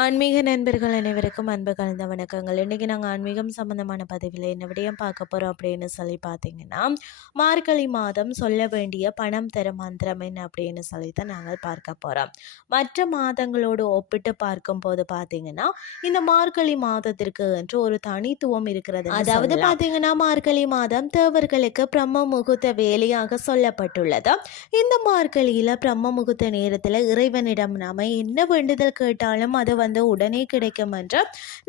ஆன்மீக நண்பர்கள் அனைவருக்கும் அன்பு கலந்த வணக்கங்கள். இன்றைக்கி நாங்கள் ஆன்மீகம் சம்மந்தமான பதிவில் என்ன விடயம் பார்க்க போகிறோம் அப்படின்னு சொல்லி பார்த்தீங்கன்னா மார்கழி மாதம் சொல்ல வேண்டிய பணம் தர மந்திரம் என்ன அப்படின்னு சொல்லி தான் நாங்கள் பார்க்க போகிறோம் மற்ற மாதங்களோடு ஒப்பிட்டு பார்க்கும்போது பார்த்தீங்கன்னா இந்த மார்கழி மாதத்திற்கு என்று ஒரு தனித்துவம் இருக்கிறது அதாவது பார்த்தீங்கன்னா மார்கழி மாதம் தேவர்களுக்கு பிரம்ம முகூர்த்த வேலையாக சொல்லப்பட்டுள்ளது. இந்த மார்கழியில் பிரம்ம முகூர்த்த நேரத்தில் இறைவனிடம் நாம என்ன வேண்டுதல் கேட்டாலும் அது வந்து உடனே கிடைக்கும் என்று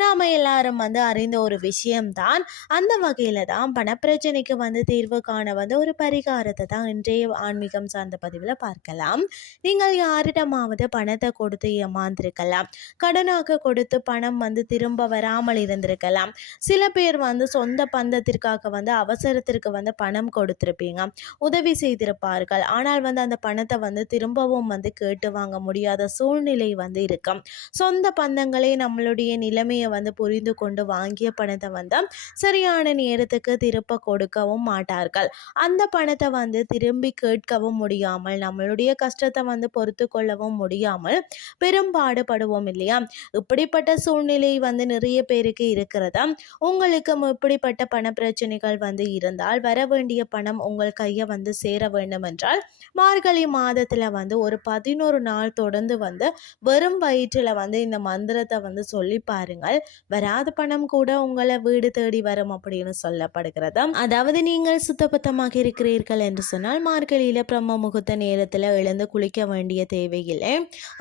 நாம் எல்லாரும் வந்து அறிந்த ஒரு விஷயம்தான். அந்த வகையில் தான் பணப்பிரச்சனைக்கு வந்து தீர்வு காண வந்து ஒரு பரிகாரத்தை தான் இன்றைய ஆன்மீகம் சார்ந்த பதிவில் பார்க்கலாம். நீங்கள் யாரிடமாவது பணத்தை கொடுத்து ஏமாந்திருக்கலாம். கடனாக கொடுத்து பணம் வந்து திரும்ப வராமல் இருந்திருக்கலாம். சில பேர் வந்து சொந்த பந்தத்திற்காக வந்து அவசரத்திற்கு வந்து பணம் கொடுத்துருப்பீங்க. உதவி செய்திருப்பார்கள். ஆனால் வந்து அந்த பணத்தை வந்து திரும்பவும் வந்து கேட்டு வாங்க முடியாத சூழ்நிலை வந்து இருக்கும். சொந்த சொந்த பந்தங்களே நம்மளுடைய நிலைமையை வந்து புரிந்து கொண்டு வாங்கிய பணத்தை வந்து சரியான நேரத்துக்கு திருப்ப கொடுக்கவும் மாட்டார்கள். அந்த பணத்தை வந்து திரும்பி கேட்கவும் முடியாமல் நம்மளுடைய கஷ்டத்தை வந்து பொறுத்து கொள்ளவும் முடியாமல் பெரும்பாடுபடுவோம் இல்லையா? இப்படிப்பட்ட சூழ்நிலை வந்து நிறைய பேருக்கு இருக்கிறதா? உங்களுக்கு இப்படிப்பட்ட பண பிரச்சனைகள் வந்து இருந்தால் வர வேண்டிய பணம் உங்கள் கையை வந்து சேர வேண்டும் என்றால் மார்கழி மாதத்தில் வந்து ஒரு பதினோரு நாள் தொடர்ந்து வந்து வெறும் வயிற்றில் வந்து இந்த மந்திரத்தை வந்து சொல்லி பாருங்கள். வராத பணம் கூட உங்களை வீடு தேடி வரும் அப்படின்னு சொல்லப்படுகிறது. அதாவது நீங்கள் சுத்தபத்தமாக இருக்கிறீர்கள் என்று சொன்னால் மார்கழியில பிரம்ம முகூர்த்த நேரத்தில் எழுந்து குளிக்க வேண்டிய தேவையில்லை.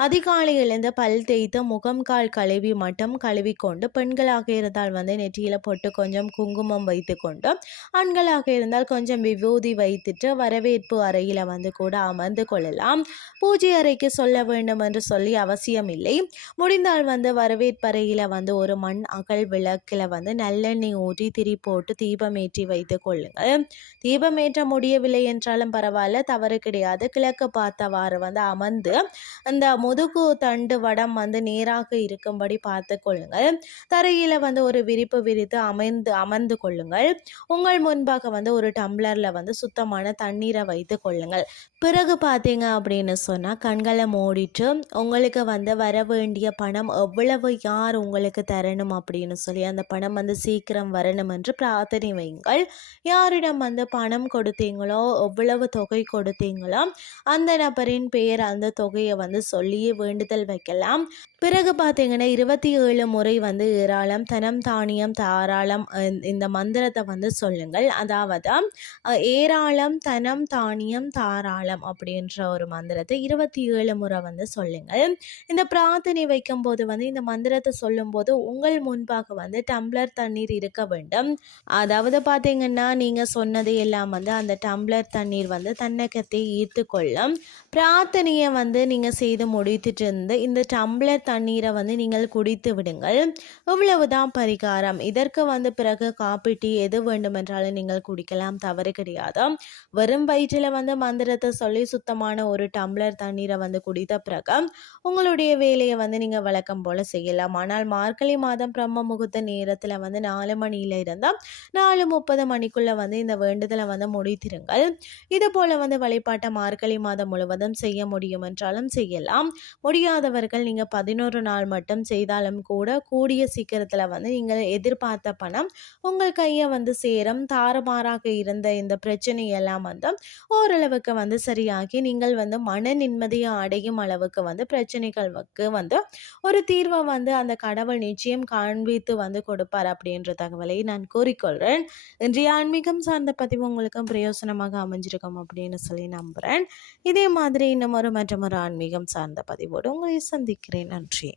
அதிகாலை எழுந்து பல் தேய்த்து முகம் கால் கழுவி மட்டும் கழுவி கொண்டு பெண்களாக இருந்தால் வந்து நெற்றியில போட்டு கொஞ்சம் குங்குமம் வைத்து கொண்டு ஆண்களாக இருந்தால் கொஞ்சம் விபூதி வைத்துட்டு வரவேற்பு அறையில வந்து கூட அமர்ந்து கொள்ளலாம். பூஜை அறைக்கு சொல்ல வேண்டும் என்று சொல்லி அவசியம் இல்லை முடி முடிந்தால் வந்து வரவேற்பறையில் வந்து ஒரு மண் அகல் விளக்கில் வந்து நல்லெண்ணெய் ஊற்றி திரி போட்டு தீபம் ஏற்றி வைத்து கொள்ளுங்கள். தீபம் ஏற்ற முடியவில்லை என்றாலும் பரவாயில்ல தவறு கிடையாது. கிழக்கு பார்த்தவாறு வந்து அமர்ந்து அந்த முதுகு தண்டு வடம் வந்து நேராக இருக்கும்படி பார்த்து கொள்ளுங்கள். தரையில் வந்து ஒரு விரிப்பு விரித்து அமைந்து அமர்ந்து கொள்ளுங்கள். உங்கள் முன்பாக வந்து ஒரு டம்ளரில் வந்து சுத்தமான தண்ணீரை வைத்து கொள்ளுங்கள். பிறகு பார்த்தீங்க அப்படின்னு சொன்னால் கண்களை மூடிட்டு உங்களுக்கு வந்து வர வேண்டிய பணம் எவ்வளவு யார் உங்களுக்கு தரணும் அப்படின்னு சொல்லி அந்த பணம் வந்து சீக்கிரம் வரணும் என்று பிரார்த்தனை வையுங்கள். யாரிடம் வந்து பணம் கொடுத்தீங்களோ எவ்வளவு தொகை கொடுத்தீங்களோ அந்த நபரின் பெயர் அந்த தொகையை வந்து சொல்லியே வேண்டுதல் வைக்கலாம். பிறகு பார்த்தீங்கன்னா இருபத்தி ஏழு முறை வந்து ஏராளம் தனம் தானியம் தாராளம் இந்த மந்திரத்தை வந்து சொல்லுங்கள். அதாவது ஏராளம் தனம் தானியம் தாராளம் அப்படின்ற ஒரு மந்திரத்தை இருபத்தி ஏழு முறை வந்து சொல்லுங்கள். இந்த பிரார்த்தனை வைக்க வைக்கும்போது வந்து இந்த மந்திரத்தை சொல்லும்போது உங்கள் முன்பாக வந்து டம்ளர் தண்ணீர் இருக்க வேண்டும். அதாவது பார்த்தீங்கன்னா நீங்கள் சொன்னது எல்லாம் வந்து அந்த டம்ளர் தண்ணீர் வந்து தன்னகத்தை ஈர்த்து கொள்ளும். பிரார்த்தனையை வந்து நீங்கள் செய்து முடித்துட்டு இருந்து இந்த டம்ளர் தண்ணீரை வந்து நீங்கள் குடித்து விடுங்கள். இவ்வளவுதான் பரிகாரம். இதற்கு வந்து பிறகு காப்பீட்டு எது வேண்டுமென்றாலும் நீங்கள் குடிக்கலாம். தவறு கிடையாது. வெறும் வயிற்றில் வந்து மந்திரத்தை சொல்லி சுத்தமான ஒரு டம்ளர் தண்ணீரை வந்து குடித்த பிறகு உங்களுடைய வேலையை வந்து நீங்கள் வழக்கம் போல் செய்யலாம். ஆனால் மார்கழி மாதம் பிரம்ம முகூர்த்த நேரத்தில் வந்து நாலு மணியில் இருந்தால் நாலு முப்பது மணிக்குள்ளே வந்து இந்த வேண்டுதலை வந்து முடித்திருங்கள். இது போல் வந்து வழிபாட்டை மார்கழி மாதம் முழுவதும் செய்ய முடியும் என்றாலும் செய்யலாம். முடியாதவர்கள் நீங்கள் பதினோரு நாள் மட்டும் செய்தாலும் கூட கூடிய சீக்கிரத்தில் வந்து நீங்கள் எதிர்பார்த்த பணம் உங்கள் கையை வந்து சேரும். தாறுமாறாக இருந்த இந்த பிரச்சனையெல்லாம் வந்து ஓரளவுக்கு வந்து சரியாகி நீங்கள் வந்து மன நிம்மதியை அடையும் அளவுக்கு வந்து பிரச்சனைகளுக்கு வந்து ஒரு தீர்வை வந்து அந்த கடவுள் நிச்சயம் காண்பித்து வந்து கொடுப்பார் அப்படின்ற தகவலை நான் கூறிக்கொள்கிறேன் இன்றைய ஆன்மீகம் சார்ந்த பதிவு உங்களுக்கும் பிரயோசனமாக அமைஞ்சிருக்கும் அப்படின்னு சொல்லி நம்புகிறேன் இதே மாதிரி இன்னும் ஒரு மற்றும் ஒரு ஆன்மீகம் சார்ந்த பதிவோடு உங்களை சந்திக்கிறேன். நன்றி.